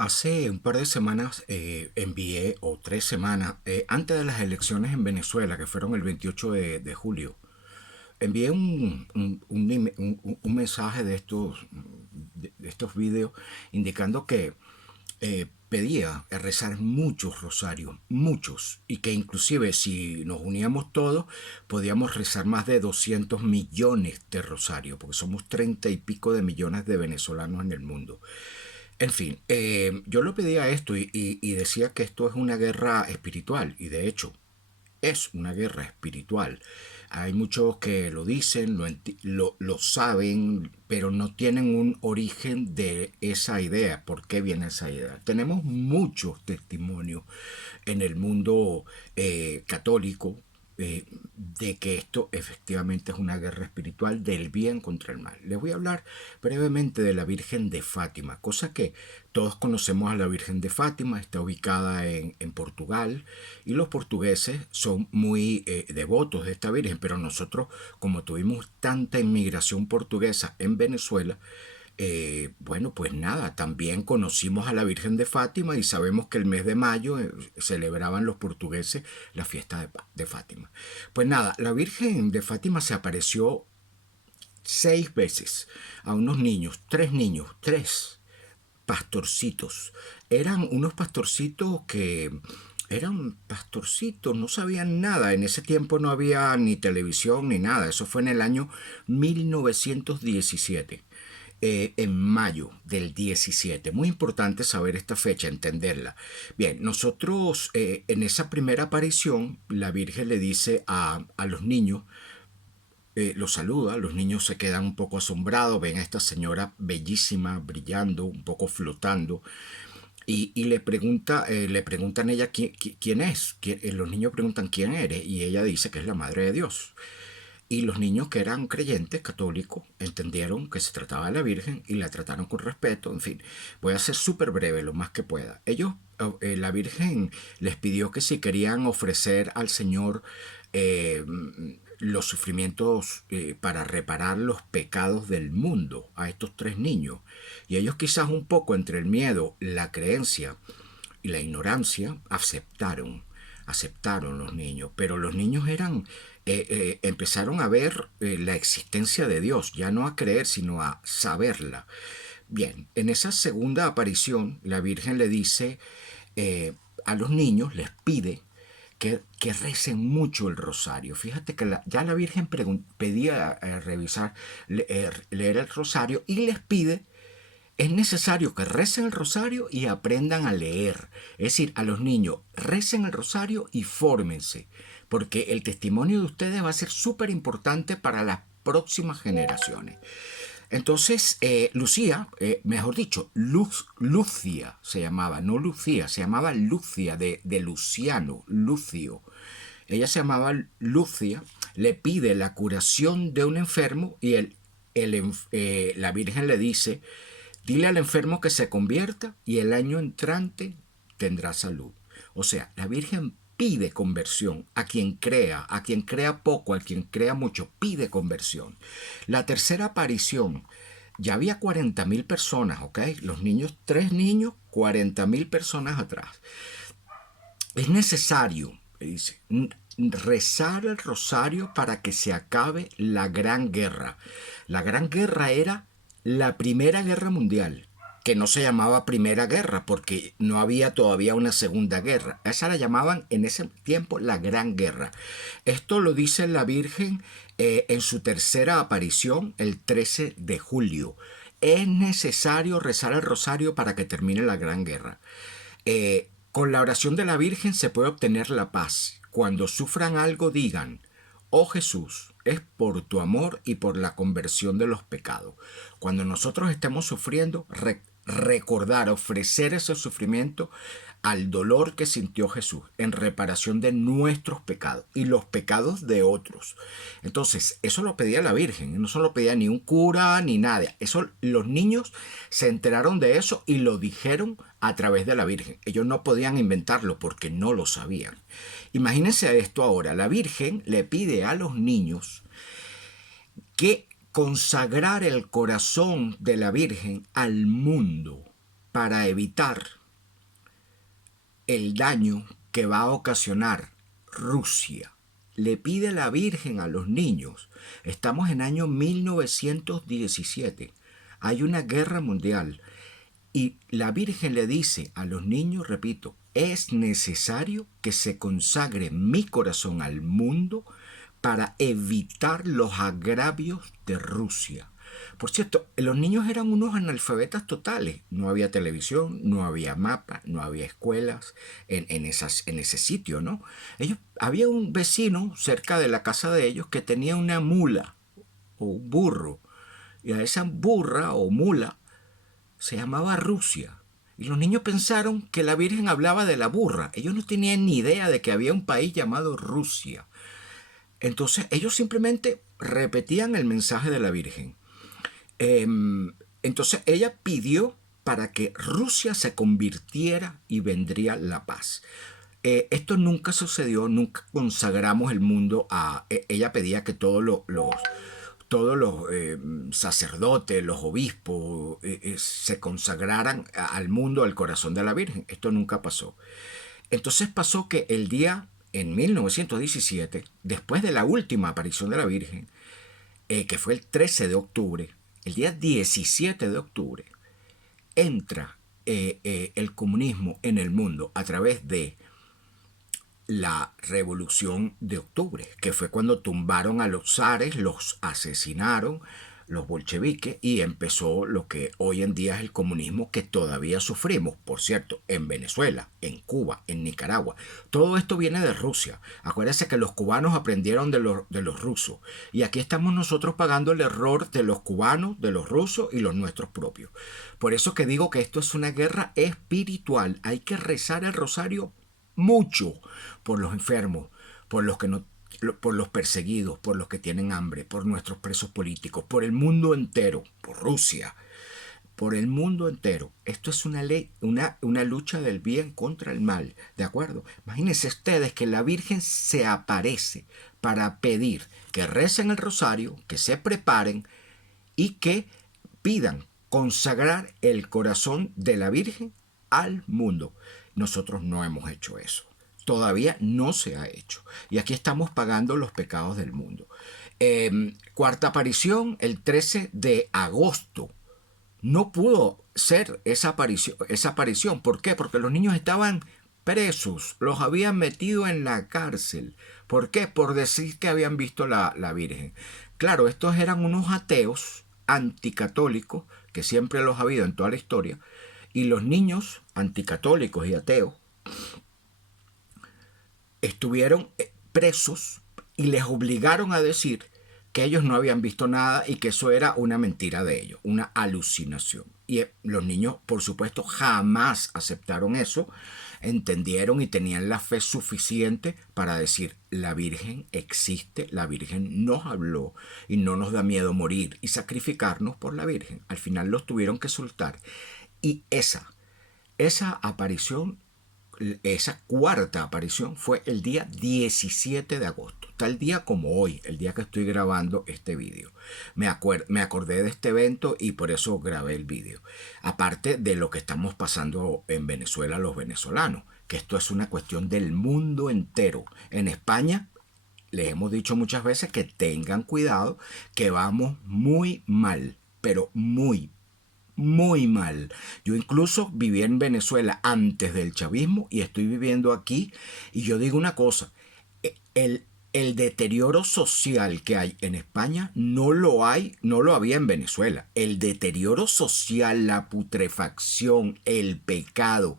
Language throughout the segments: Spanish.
Hace un par de semanas envié, o 3 semanas, antes de las elecciones en Venezuela, que fueron el 28 de julio, envié un mensaje de estos vídeos indicando que pedía rezar muchos rosarios, muchos, y que inclusive si nos uníamos todos, podíamos rezar más de 200 millones de rosarios, porque somos 30 y pico de millones de venezolanos en el mundo. En fin, yo le pedía esto y decía que esto es una guerra espiritual, y de hecho es una guerra espiritual. Hay muchos que lo dicen, lo saben, pero no tienen un origen de esa idea. ¿Por qué viene esa idea? Tenemos muchos testimonios en el mundo católico, de que esto efectivamente es una guerra espiritual del bien contra el mal. Les voy a hablar brevemente de la Virgen de Fátima, cosa que todos conocemos. A la Virgen de Fátima está ubicada en Portugal, y los portugueses son muy devotos de esta Virgen, pero nosotros, como tuvimos tanta inmigración portuguesa en Venezuela, bueno, pues nada, también conocimos a la Virgen de Fátima, y sabemos que el mes de mayo celebraban los portugueses la fiesta de Fátima. Pues nada, la Virgen de Fátima se apareció 6 veces a unos niños, tres pastorcitos. Eran unos pastorcitos que eran pastorcitos, no sabían nada. En ese tiempo no había ni televisión ni nada. Eso fue en el año 1917, en mayo del 17. Muy importante saber esta fecha, entenderla. Bien, nosotros en esa primera aparición, la Virgen le dice a los niños, los saluda. Los niños se quedan un poco asombrados, ven a esta señora bellísima, brillando, un poco flotando, y le preguntan a ella quién es. Los niños preguntan quién eres, y ella dice que es la Madre de Dios. Y los niños, que eran creyentes católicos, entendieron que se trataba de la Virgen y la trataron con respeto. En fin, voy a ser súper breve, lo más que pueda. La Virgen les pidió que si querían ofrecer al Señor eh, los sufrimientos para reparar los pecados del mundo a estos tres niños. Y ellos, quizás un poco entre el miedo, la creencia y la ignorancia, aceptaron los niños. Pero los niños empezaron a ver la existencia de Dios, ya no a creer, sino a saberla. Bien, en esa segunda aparición, la Virgen le dice a los niños, les pide que recen mucho el rosario. Fíjate que ya la Virgen pedía revisar, leer el rosario, y les pide, es necesario que recen el rosario y aprendan a leer. Es decir, a los niños, recen el rosario y fórmense, porque el testimonio de ustedes va a ser súper importante para las próximas generaciones. Entonces, Lucía, mejor dicho, Lucia se llamaba, no Lucía, se llamaba Lucia, de Luciano, Lucio. Ella se llamaba Lucia, le pide la curación de un enfermo, y la Virgen le dice, dile al enfermo que se convierta y el año entrante tendrá salud. O sea, la Virgen pide conversión a quien crea poco, a quien crea mucho, pide conversión. La tercera aparición, ya había 40.000 personas, ¿ok? Los niños, tres niños, 40.000 personas atrás. Es necesario, dice, rezar el rosario para que se acabe la Gran Guerra. La Gran Guerra era la Primera Guerra Mundial, que no se llamaba Primera Guerra porque no había todavía una Segunda Guerra. Esa la llamaban en ese tiempo la Gran Guerra. Esto lo dice la Virgen en su tercera aparición, el 13 de julio. Es necesario rezar el rosario para que termine la Gran Guerra. Con la oración de la Virgen se puede obtener la paz. Cuando sufran algo, digan, oh Jesús, es por tu amor y por la conversión de los pecados. Cuando nosotros estemos sufriendo, recordar, ofrecer ese sufrimiento al dolor que sintió Jesús en reparación de nuestros pecados y los pecados de otros. Entonces, eso lo pedía la Virgen, no se lo pedía ni un cura ni nada. Eso, los niños se enteraron de eso y lo dijeron a través de la Virgen. Ellos no podían inventarlo porque no lo sabían. Imagínense esto ahora, la Virgen le pide a los niños que consagrar el corazón de la Virgen al mundo. para evitar el daño que va a ocasionar Rusia. Le pide la Virgen a los niños. Estamos en año 1917. Hay una guerra mundial. Y la Virgen le dice a los niños, repito, es necesario que se consagre mi corazón al mundo para evitar los agravios de Rusia. Por cierto, los niños eran unos analfabetas totales. No había televisión, no había mapa, no había escuelas en ese sitio, ¿no? Había un vecino cerca de la casa de ellos que tenía una mula o un burro. Y a esa burra o mula se llamaba Rusia. Y los niños pensaron que la Virgen hablaba de la burra. Ellos no tenían ni idea de que había un país llamado Rusia. Entonces ellos simplemente repetían el mensaje de la Virgen. Entonces ella pidió para que Rusia se convirtiera y vendría la paz. Esto nunca sucedió, nunca consagramos el mundo a... Ella pedía que todos los sacerdotes, los obispos, se consagraran al mundo, al corazón de la Virgen. Esto nunca pasó. Entonces pasó que el día, en 1917, después de la última aparición de la Virgen, que fue el 13 de octubre, el día 17 de octubre, entra el comunismo en el mundo a través de la Revolución de Octubre, que fue cuando tumbaron a los zares, los asesinaron, los bolcheviques, y empezó lo que hoy en día es el comunismo que todavía sufrimos, por cierto, en Venezuela, en Cuba, en Nicaragua. Todo esto viene de Rusia. Acuérdense que los cubanos aprendieron de los rusos, y aquí estamos nosotros pagando el error de los cubanos, de los rusos y los nuestros propios. Por eso que digo que esto es una guerra espiritual. Hay que rezar el rosario mucho por los enfermos, por los que no, por los perseguidos, por los que tienen hambre, por nuestros presos políticos, por el mundo entero, por Rusia, por el mundo entero. Esto es una ley, una lucha del bien contra el mal, ¿de acuerdo? Imagínense ustedes que la Virgen se aparece para pedir que recen el rosario, que se preparen y que pidan consagrar el corazón de la Virgen al mundo. Nosotros no hemos hecho eso. Todavía no se ha hecho. Y aquí estamos pagando los pecados del mundo. Cuarta aparición, el 13 de agosto. No pudo ser esa aparición. ¿Por qué? Porque los niños estaban presos. Los habían metido en la cárcel. ¿Por qué? Por decir que habían visto la Virgen. Claro, estos eran unos ateos anticatólicos, que siempre los ha habido en toda la historia. Y los niños anticatólicos y ateos estuvieron presos y les obligaron a decir que ellos no habían visto nada y que eso era una mentira de ellos, una alucinación. Y los niños, por supuesto, jamás aceptaron eso, entendieron y tenían la fe suficiente para decir, la Virgen existe, la Virgen nos habló y no nos da miedo morir y sacrificarnos por la Virgen. Al final los tuvieron que soltar. Y esa aparición, esa cuarta aparición fue el día 17 de agosto, tal día como hoy, el día que estoy grabando este vídeo. Me acordé de este evento y por eso grabé el vídeo. Aparte de lo que estamos pasando en Venezuela los venezolanos, que esto es una cuestión del mundo entero. En España les hemos dicho muchas veces que tengan cuidado, que vamos muy mal, pero muy mal. Yo incluso viví en Venezuela antes del chavismo y estoy viviendo aquí, y yo digo una cosa, el deterioro social que hay en España no lo había en Venezuela. El deterioro social, la putrefacción, el pecado,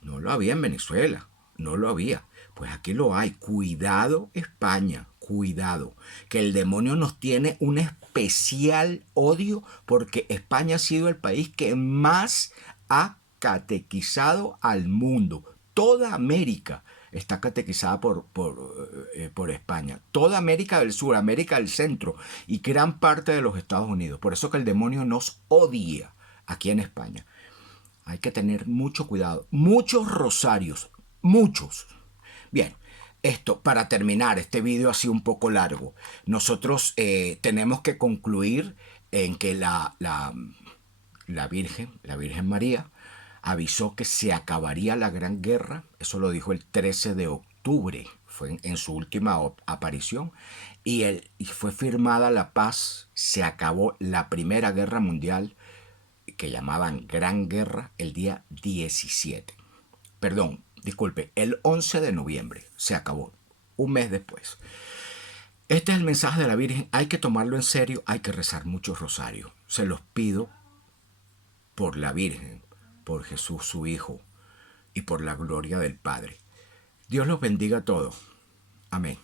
no lo había en Venezuela, no lo había. Pues aquí lo hay. Cuidado, España, cuidado, que el demonio nos tiene un especial odio porque España ha sido el país que más ha catequizado al mundo. Toda América está catequizada por España. Toda América del Sur, América del Centro y gran parte de los Estados Unidos. Por eso que el demonio nos odia aquí en España. Hay que tener mucho cuidado. Muchos rosarios. Muchos. Bien. Esto, para terminar, este vídeo ha sido un poco largo. Nosotros tenemos que concluir en que la Virgen María, avisó que se acabaría la Gran Guerra. Eso lo dijo el 13 de octubre, fue en su última aparición. Y fue firmada la paz, se acabó la Primera Guerra Mundial, que llamaban Gran Guerra, el día 17. Perdón, disculpe, el 11 de noviembre se acabó, un mes después. Este es el mensaje de la Virgen, hay que tomarlo en serio, hay que rezar muchos rosarios. Se los pido por la Virgen, por Jesús su Hijo y por la gloria del Padre. Dios los bendiga a todos. Amén.